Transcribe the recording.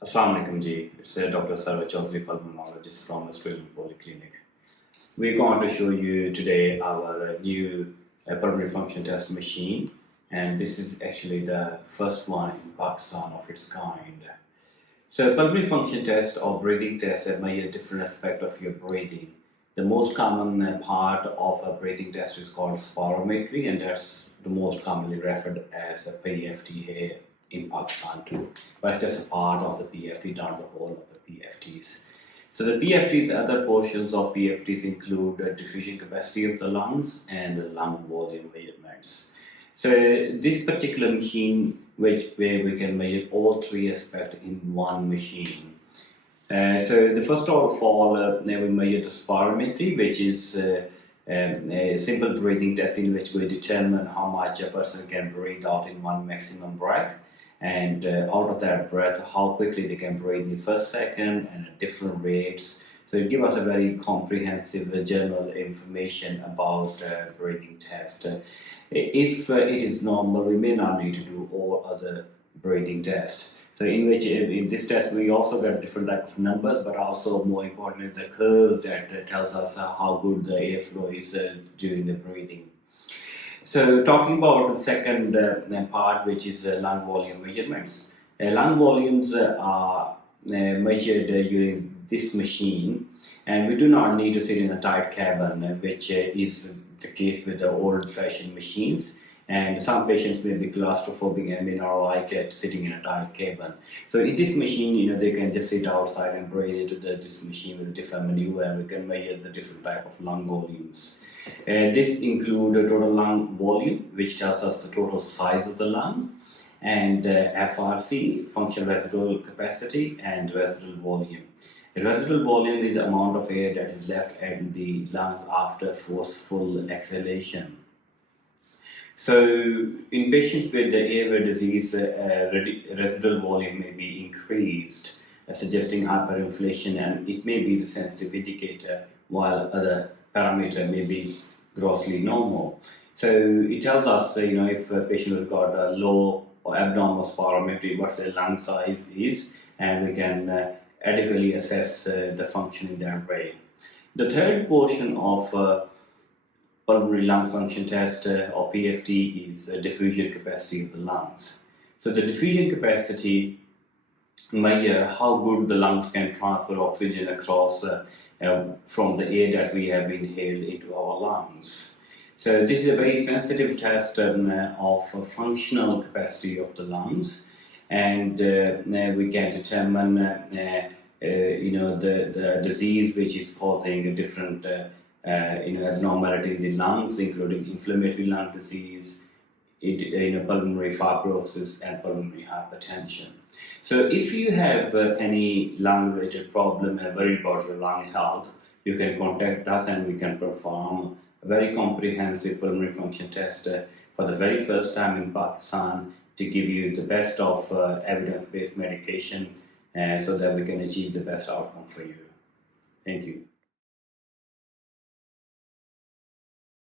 Assalamu alaikum ji. It's Dr. Sarwar Chaudhry, Pulmonologist from Australian Polyclinic. We're going to show you today our new pulmonary function test machine, and this is actually the first one in Pakistan of its kind. So pulmonary function test or breathing test measure different aspect of your breathing. The most common part of a breathing test is called spirometry, and that's the most commonly referred as a PFT here in Pakistan too. But it's just a part of the PFT, not the whole of the PFTs. So the PFTs, other portions of PFTs include the diffusion capacity of the lungs and the lung volume measurements. So this particular machine, where we can measure all three aspects in one machine. So the first of all, we measure the spirometry, which is a simple breathing test in which we determine how much a person can breathe out in one maximum breath, and out of that breath, how quickly they can breathe in the first second and at different rates. So it gives us a very comprehensive general information about breathing test. If it is normal, we may not need to do all other breathing tests. So in this test we also get different type of numbers, but also more importantly the curves that tells us how good the airflow is during the breathing. So talking about the second part, which is lung volume measurements. Lung volumes are measured using this machine, and we do not need to sit in a tight cabin, which is the case with the old-fashioned machines. And some patients may be claustrophobic and may not like it sitting in a tight cabin. So in this machine, they can just sit outside and breathe into this machine with different maneuver, and we can measure the different type of lung volumes. This includes the total lung volume, which tells us the total size of the lung, and FRC, functional residual capacity, and residual volume. The residual volume is the amount of air that is left in the lungs after forceful exhalation. So in patients with the airway disease, residual volume may be increased, suggesting hyperinflation, and it may be the sensitive indicator, while other parameter may be grossly normal. So it tells us, if a patient has got a low or abnormal spirometry, what their lung size is, and we can adequately assess the function in that way. The third portion of pulmonary lung function test or PFT is diffusion capacity of the lungs. So the diffusion capacity measure how good the lungs can transfer oxygen across from the air that we have inhaled into our lungs. So this is a very sensitive test of functional capacity of the lungs, and we can determine the disease which is causing a different abnormality in the lungs, including inflammatory lung disease, pulmonary fibrosis, and pulmonary hypertension. So if you have any lung-related problem and worry about your lung health, you can contact us and we can perform a very comprehensive pulmonary function test for the very first time in Pakistan to give you the best of evidence-based medication so that we can achieve the best outcome for you. Thank you.